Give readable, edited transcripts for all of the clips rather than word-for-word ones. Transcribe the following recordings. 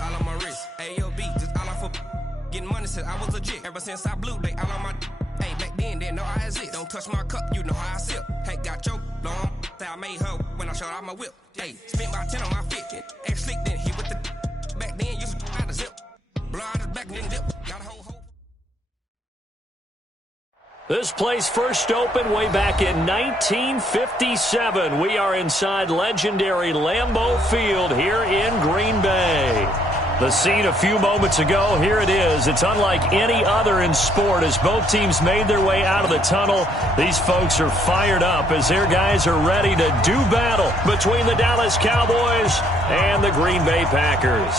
All on my wrist, AOB, just all off of getting money since I was legit. Ever since I blew, they all on my. Hey, back then, didn't know I exist. Don't touch my cup, you know how I sip. Hey, got your long. Say I made her when I showed out my whip. Hey, spent my 10 on my fit. Ex slick, then he with the. Back then, used to out the zip. Blow out his back and then dip. Got a whole. This place first opened way back in 1957. We are inside legendary Lambeau Field here in Green Bay. The scene a few moments ago, here it is. It's unlike any other in sport as both teams made their way out of the tunnel. These folks are fired up as their guys are ready to do battle between the Dallas Cowboys and the Green Bay Packers.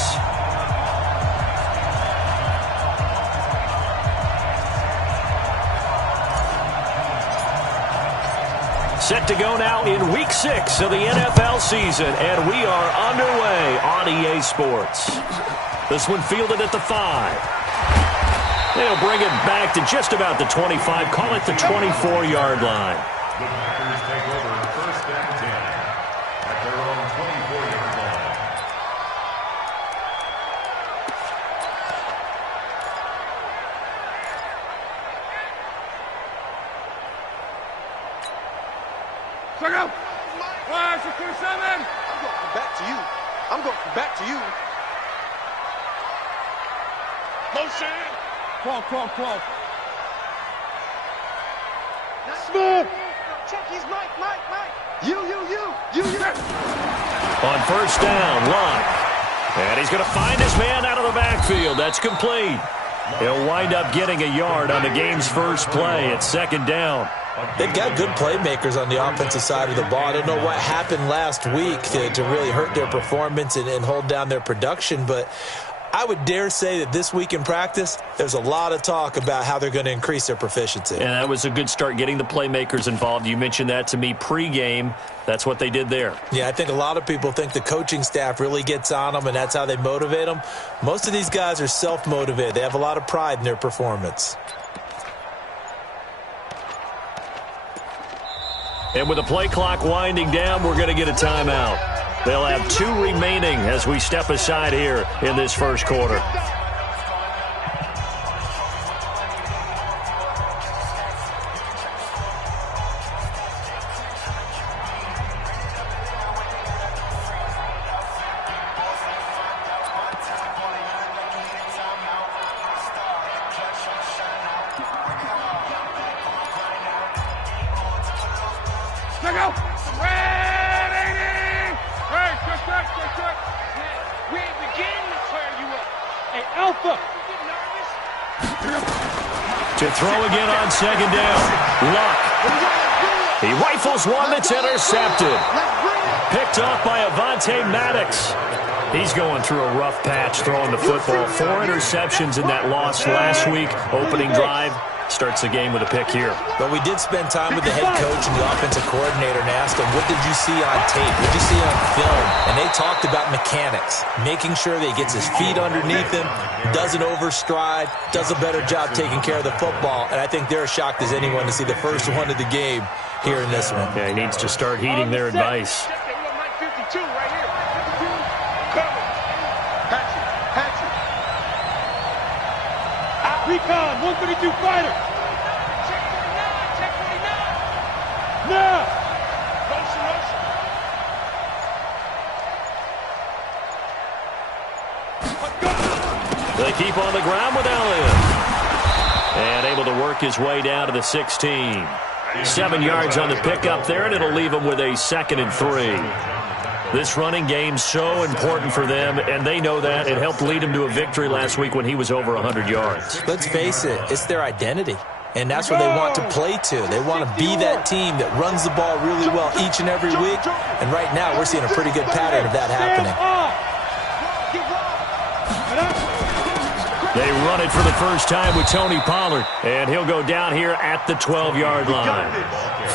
Set to go now in Week 6 of the NFL season, and we are underway on EA Sports. This one fielded at the 5. They'll bring it back to just about the 25, call it the 24-yard line. The Packers take over first and 10 at their own 24-yard line. Check out. Flash, 27. I'm going back to you. I'm going back to you. Motion. Crawl. Smith. Check his Mike. You. On first down, Locke. And he's going to find his man out of the backfield. That's complete. He'll wind up getting a yard on the game's first play at second down. They've got good playmakers on the offensive side of the ball. I don't know what happened last week to really hurt their performance and hold down their production, but I would dare say that this week in practice, there's a lot of talk about how they're going to increase their proficiency. And that was a good start, getting the playmakers involved. You mentioned that to me pregame. That's what they did there. Yeah, I think a lot of people think the coaching staff really gets on them, and that's how they motivate them. Most of these guys are self-motivated. They have a lot of pride in their performance. And with the play clock winding down, we're going to get a timeout. They'll have 2 remaining as we step aside here in this first quarter. To throw again on second down. Luck. He rifles one that's intercepted. Picked off by Avonte Maddox. He's going through a rough patch throwing the football. 4 interceptions in that loss last week. Opening drive. Starts the game with a pick here. But we did spend time with the head coach and the offensive coordinator and asked him, what did you see on tape? What did you see on film? And they talked about mechanics, making sure that he gets his feet underneath him, doesn't overstride, does a better job taking care of the football. And I think they're as shocked as anyone to see the first one of the game here in this one. Yeah, he needs to start heeding their advice. Recon, 132 fighter. Check 49, check 49. Now. Motion. They keep on the ground with Elliott. And able to work his way down to the 16. 7 yards on the pickup there, and it'll leave him with a 2nd and 3. This running game's so important for them, and they know that. It helped lead him to a victory last week when he was over 100 yards. Let's face it, it's their identity, and that's what they want to play to. They want to be that team that runs the ball really well each and every week, and right now we're seeing a pretty good pattern of that happening. They run it for the first time with Tony Pollard, and he'll go down here at the 12-yard line.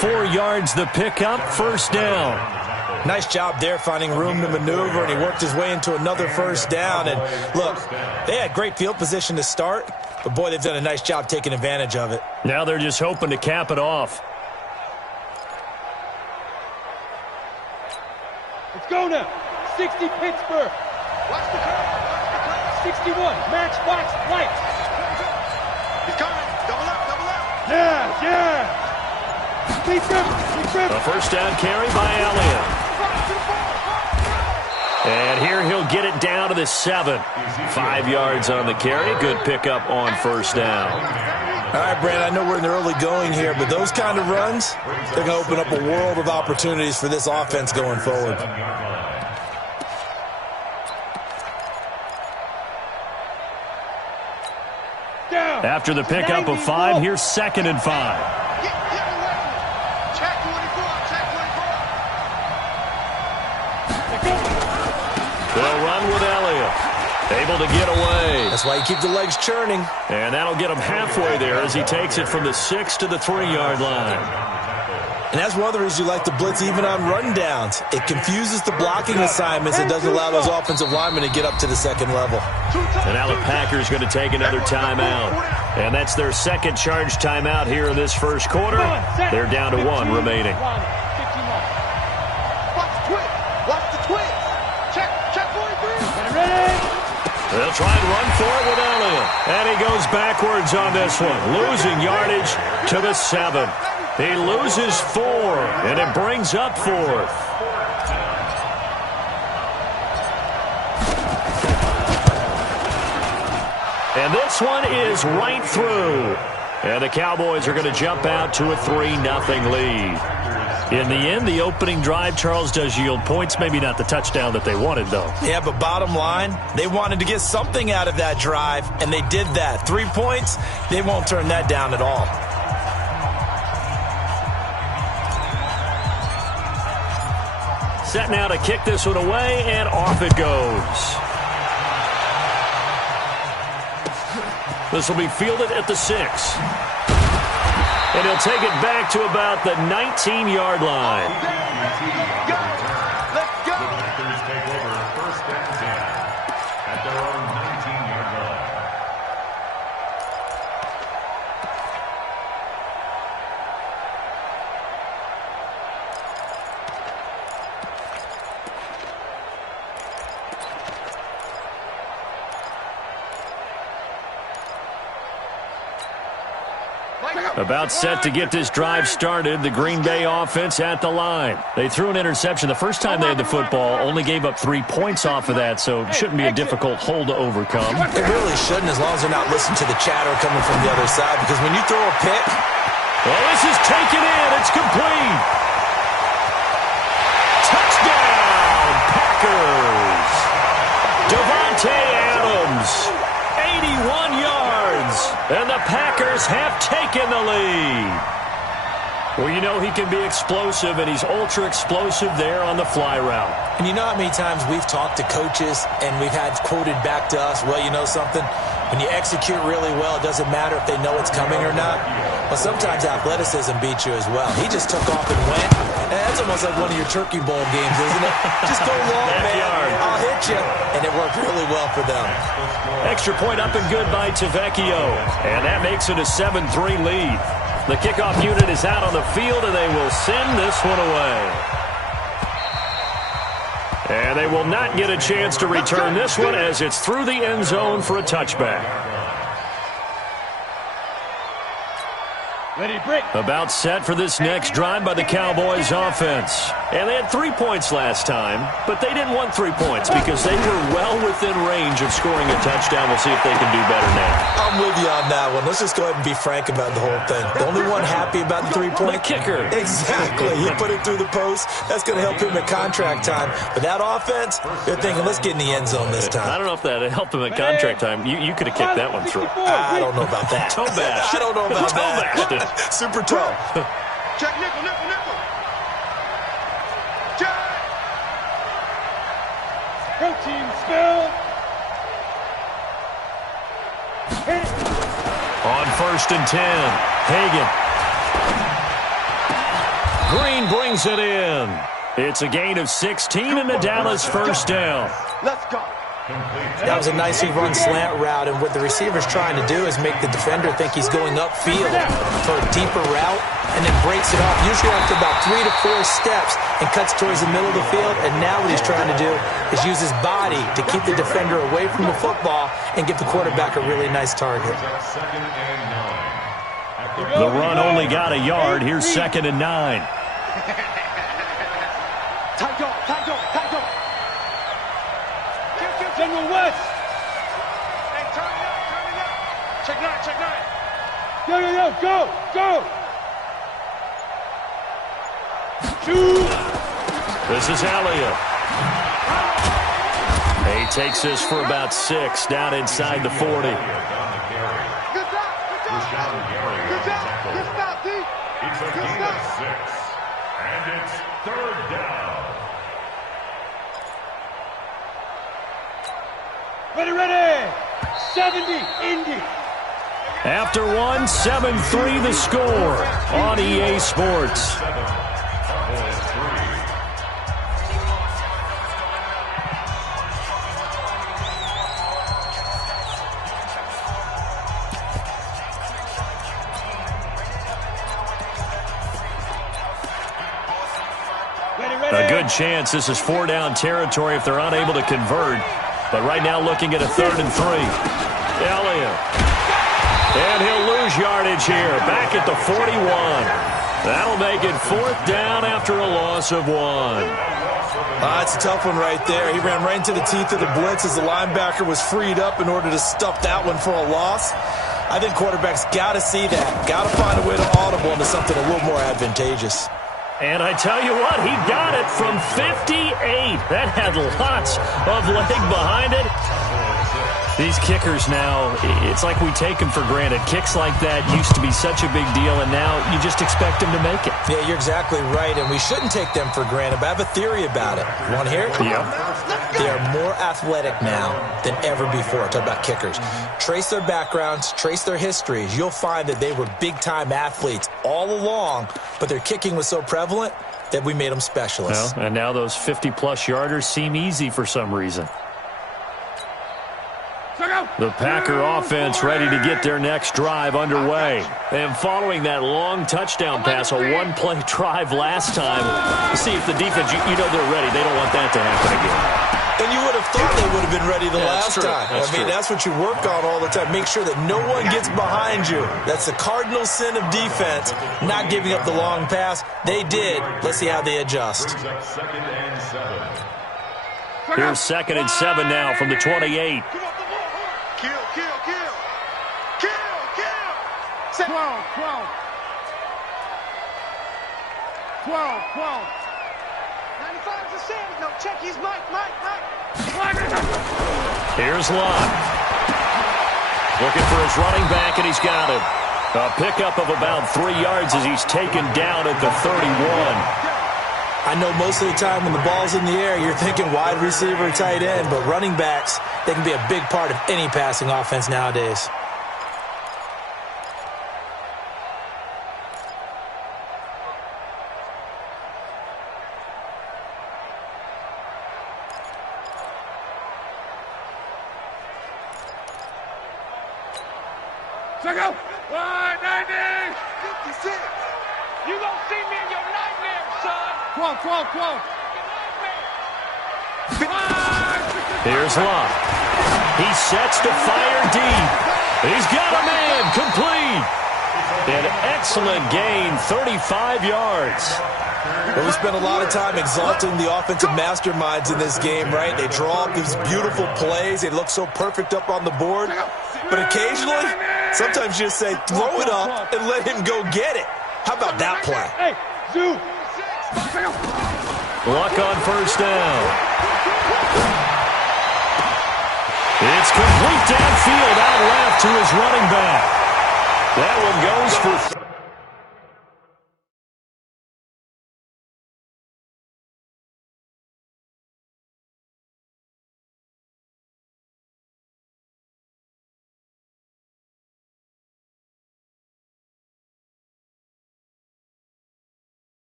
4 yards the pickup, first down. Nice job there finding room to maneuver, and he worked his way into another first down. And look, they had great field position to start, but boy, they've done a nice job taking advantage of it. Now they're just hoping to cap it off. Let's go now. 60 Pittsburgh. Watch the curve. 61 Matchbox Lights. He's coming. Double up. Yeah. Keep grip. A first down carry by Elliott. And here he'll get it down to the 7. 5 yards on the carry. Good pickup on first down. All right, Brand, I know we're in the early going here, but those kind of runs, they're going to open up a world of opportunities for this offense going forward. After the pickup of 5, here's 2nd and 5. They'll run with Elliott. Able to get away. That's why you keep the legs churning. And that'll get him halfway there as he takes it from the 6 to the 3-yard line. And that's one of the reasons you like to blitz even on rundowns. It confuses the blocking assignments. It doesn't allow those offensive linemen to get up to the second level. And now the Packers going to take another timeout. And that's their second charge timeout here in this first quarter. They're down to 1 remaining. Watch the twist. Check 43. They'll try and run for it with Elliott. And he goes backwards on this one, losing yardage to the 7. He loses 4, and it brings up 4th. And this one is right through. And the Cowboys are going to jump out to a 3-0 lead. In the end, the opening drive, Charles, does yield points. Maybe not the touchdown that they wanted, though. Yeah, but bottom line, they wanted to get something out of that drive, and they did that. 3 points, they won't turn that down at all. Set now to kick this one away, and off it goes. This will be fielded at the 6. And he'll take it back to about the 19-yard line. Let's go. The Packers take over first and 10 at their own 19-yard line. About set to get this drive started, the Green Bay offense at the line. They threw an interception the first time they had the football, only gave up 3 points off of that, so it shouldn't be a difficult hole to overcome. It really shouldn't, as long as they're not listening to the chatter coming from the other side, because when you throw a pick... Well, this is taken in. It's complete. Touchdown, Packers. Devontae Adams, 81 yards, and the Packers have taken the lead. Well, you know he can be explosive, and he's ultra-explosive there on the fly route. And you know how many times we've talked to coaches, and we've had quoted back to us, well, you know something? When you execute really well, it doesn't matter if they know it's coming or not. But sometimes athleticism beats you as well. He just took off and went. And that's almost like one of your Turkey Bowl games, isn't it? Just go long, man. I'll hit you. And it worked really well for them. Extra point up and good by Tavecchio. And that makes it a 7-3 lead. The kickoff unit is out on the field, and they will send this one away. And they will not get a chance to return this one as it's through the end zone for a touchback. Ready, break. About set for this next drive by the Cowboys offense. And they had 3 points last time, but they didn't want 3 points because they were well within range of scoring a touchdown. We'll see if they can do better now. I'm with you on that one. Let's just go ahead and be frank about the whole thing. The only one happy about the 3-point? The kicker. Exactly. He put it through the post. That's going to help him at contract time. But that offense, they're thinking, let's get in the end zone this time. I don't know if that helped him at contract time. You could have kicked that one through. I don't know about that. Toe bash. I don't know about that. Super toe. Check nickel. Check. Protein spill. On 1st and 10, Hagan. Green brings it in. It's a gain of 16 and a Dallas first down. Let's go. That was a nicely run slant route, and what the receiver's trying to do is make the defender think he's going upfield for a deeper route and then breaks it off, usually after about 3 to 4 steps, and cuts towards the middle of the field. And now what he's trying to do is use his body to keep the defender away from the football and give the quarterback a really nice target. The run only got a yard. Here's 2nd and 9. Tight dog, tight dog, tight dog. General West. Hey, turn it up, turn it up. Check 9, check 9. Yo, go, go. Shoot. This is Elliott. He takes this for about 6 down inside the 40. Good stop, good stop. Good stop, good stop, D. It's a gain of 6, and it's 3rd down. Ready. 70, Indy. After 1, 7-3 the score on EA Sports. A good chance this is 4-down territory if they're unable to convert. But right now looking at a 3rd and 3. Elliott. And he'll lose yardage here. Back at the 41. That'll make it 4th down after a loss of 1. It's a tough one right there. He ran right into the teeth of the blitz as the linebacker was freed up in order to stuff that one for a loss. I think quarterbacks got to see that. Got to find a way to audible into something a little more advantageous. And I tell you what, he got it from 58. That had lots of leg behind it. These kickers now, it's like we take them for granted. Kicks like that used to be such a big deal, and now you just expect them to make it. Yeah, you're exactly right, and we shouldn't take them for granted, but I have a theory about it. You want to hear it? Yeah. They are more athletic now than ever before. Talk about kickers. Trace their backgrounds, trace their histories. You'll find that they were big-time athletes all along, but their kicking was so prevalent that we made them specialists. Well, and now those 50-plus yarders seem easy for some reason. The Packer offense ready to get their next drive underway. And following that long touchdown pass, a one-play drive last time, see if the defense, you know they're ready. They don't want that to happen again. And you would have thought they would have been ready the last time. That's what you work on all the time. Make sure that no one gets behind you. That's the cardinal sin of defense, not giving up the long pass. They did. Let's see how they adjust. Here's 2nd and 7 now from the 28. Kill. 12. 12. The sand. No, check. He's Mike. Here's Lott. Looking for his running back, and he's got him. A pickup of about 3 yards as he's taken down at the 31. I know most of the time when the ball's in the air, you're thinking wide receiver, tight end, but running backs, they can be a big part of any passing offense nowadays. Check out. 190. 56. You gonna see me in your nightmare, son. 12. Here's Lott. He sets to fire deep. He's got a man complete. An excellent gain, 35 yards. Well, we spent a lot of time exalting the offensive masterminds in this game, right? They draw up these beautiful plays. They look so perfect up on the board. But occasionally, sometimes you just say, throw it up and let him go get it. How about that play? Hey, Zoo. Luck on 1st down. It's complete downfield out left to his running back. That one goes for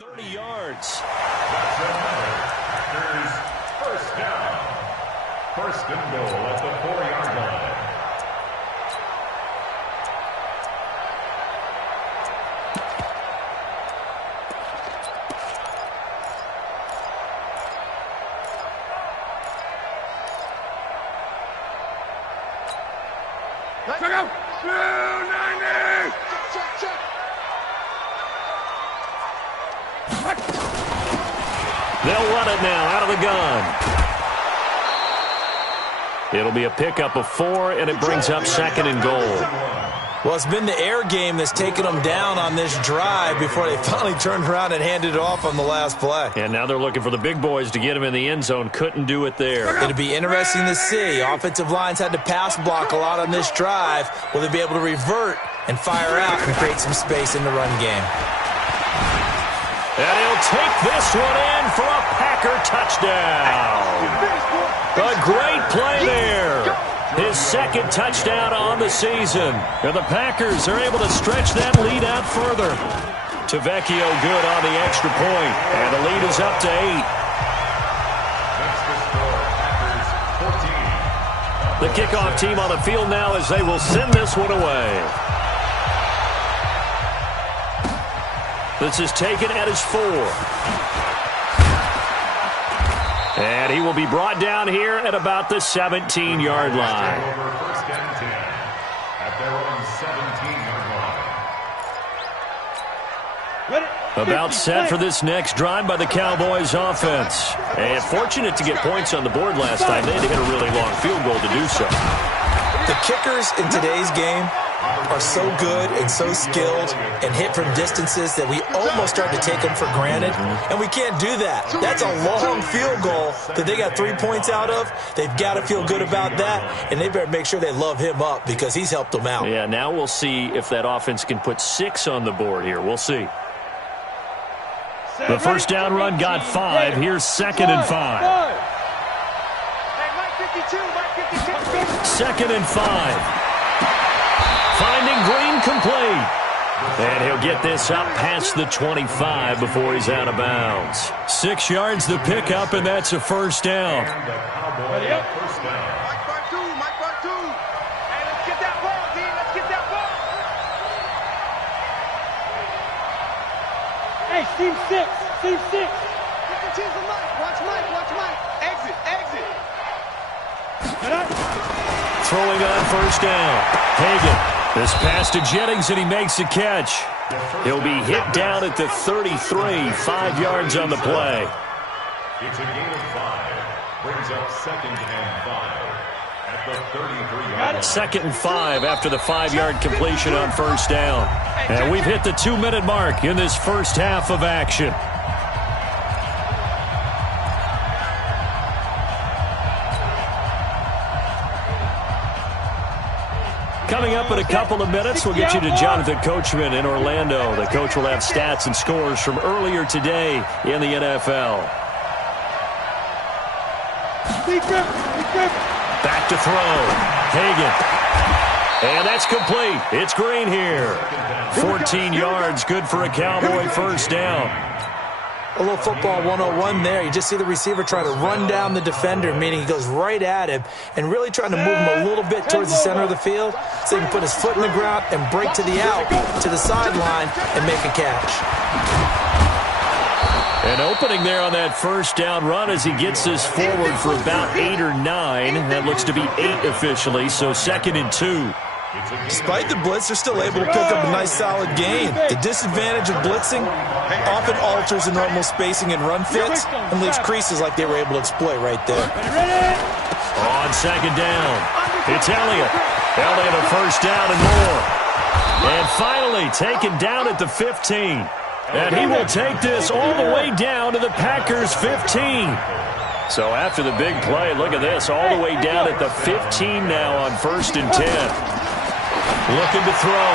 30 yards. That's another Packers first down. First and goal at the 4-yard line. Check out! 290! They'll run it now out of the gun. It'll be a pickup of 4, and it brings up second and goal. Well, it's been the air game that's taken them down on this drive before they finally turned around and handed it off on the last play. And now they're looking for the big boys to get him in the end zone. Couldn't do it there. It'll be interesting to see. Offensive lines had to pass block a lot on this drive. Will they be able to revert and fire out and create some space in the run game? And he'll take this one in for a Packer touchdown. A great play there. His second touchdown on the season. And the Packers are able to stretch that lead out further. Tavecchio good on the extra point. And the lead is up to 8. That's the score. Packers 14. The kickoff team on the field now as they will send this one away. This is taken at his 4. And he will be brought down here at about the 17-yard line. Over first and 10 at their own 17-yard line. About set for this next drive by the Cowboys offense. And fortunate to get points on the board last time. They had to hit a really long field goal to do so. The kickers in today's game are so good and so skilled and hit from distances that we almost start to take them for granted, and we can't do that. That's a long field goal that they got 3 points out of. They've got to feel good about that, and they better make sure they love him up because he's helped them out. Yeah, now we'll see if that offense can put 6 on the board here. We'll see. The first down run got 5. Here's second and 5. Second and 5. Finding Green complete. And he'll get this up past the 25 before he's out of bounds. 6 yards the pickup, and that's a first down. And the Cowboys first down. Mike Bar 2. Hey, let's get that ball, D. Let's get that ball. Hey, team 6. Team 6. Get the team for Mike. Watch Mike. Watch Mike. Exit. Exit. Throwing on first down. Hagan. This pass to Jennings, and he makes a catch. He'll be hit down at the 33, 5 yards on the play. It's a gain of 5. Brings up second and 5 at the 33-yard line. Second and 5 after the 5-yard completion on first down. And we've hit the 2-minute mark in this first half of action. Coming up in a couple of minutes, we'll get you to Jonathan Coachman in Orlando. The coach will have stats and scores from earlier today in the NFL. Back to throw. Hagan. And that's complete. It's Green here. 14 yards, good for a Cowboy first down. A little football 101 there. You just see the receiver try to run down the defender, meaning he goes right at him and really trying to move him a little bit towards the center of the field so he can put his foot in the ground and break to the out, to the sideline, and make a catch. An opening there on that first down run as he gets this forward for about 8 or 9. That looks to be 8 officially, so second and 2. Despite the blitz, they're still able to pick up a nice solid gain. The disadvantage of blitzing often alters the normal spacing and run fits and leaves creases like they were able to exploit right there. On second down, it's Elliott. Elliott a first down and more. And finally taken down at the 15. And he will take this all the way down to the Packers' 15. So after the big play, look at this, all the way down at the 15 now on first and 10. Looking to throw.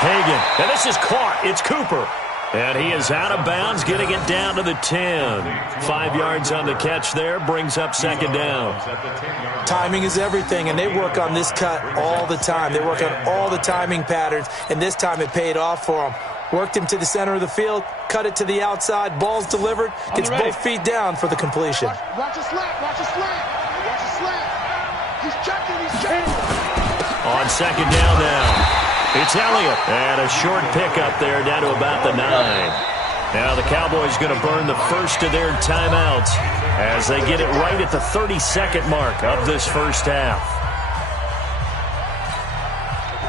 Hagan. And this is caught. It's Cooper. And he is out of bounds, getting it down to the 10. 5 yards on the catch there, brings up second down. Timing is everything, and they work on this cut all the time. They work on all the timing patterns, and this time it paid off for them. Worked him to the center of the field, cut it to the outside, ball's delivered, gets both feet down for the completion. Watch a slant, watch a slant, watch a slant. He's checking. On second down now, it's Elliott. And a short pickup there down to about the 9. Now the Cowboys going to burn the first of their timeouts as they get it right at the 30-second mark of this first half.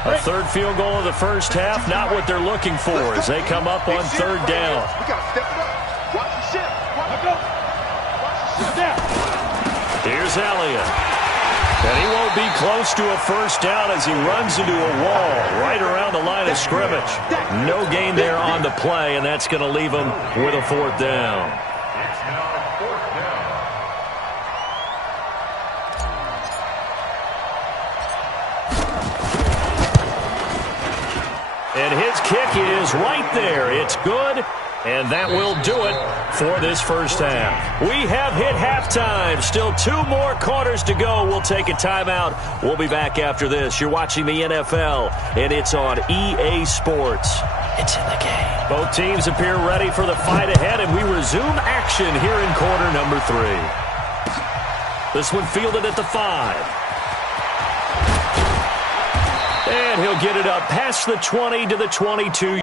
A third field goal of the first half, not what they're looking for as they come up on third down. We got to step it up. Watch the shift. Watch the shift. Here's Elliott. And he won't be close to a first down as he runs into a wall right around the line of scrimmage. No gain there on the play, and that's going to leave him with a fourth down. It's now fourth down. And his kick is right there. It's good, and that will do it for this first half. We have hit halftime. Still 2 more quarters to go. We'll take a timeout. We'll be back after this. You're watching the NFL, and it's on EA Sports. It's in the game. Both teams appear ready for the fight ahead, and we resume action here in quarter number 3. This one fielded at the 5. And he'll get it up past the 20 to the 22.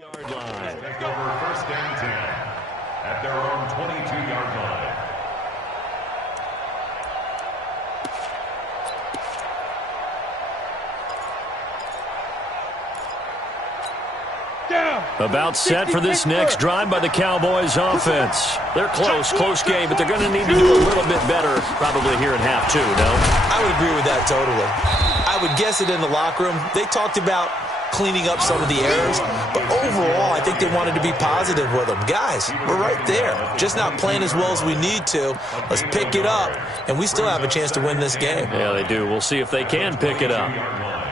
Yard line. Take over first and 10 at their own 22-yard line. About set for this next drive by the Cowboys offense. They're close game, but they're going to need to do a little bit better probably here in half 2, no? I would agree with that totally. I would guess it in the locker room. They talked about cleaning up some of the errors. But overall, I think they wanted to be positive with them. Guys, we're right there. Just not playing as well as we need to. Let's pick it up, and we still have a chance to win this game. Yeah, they do. We'll see if they can pick it up.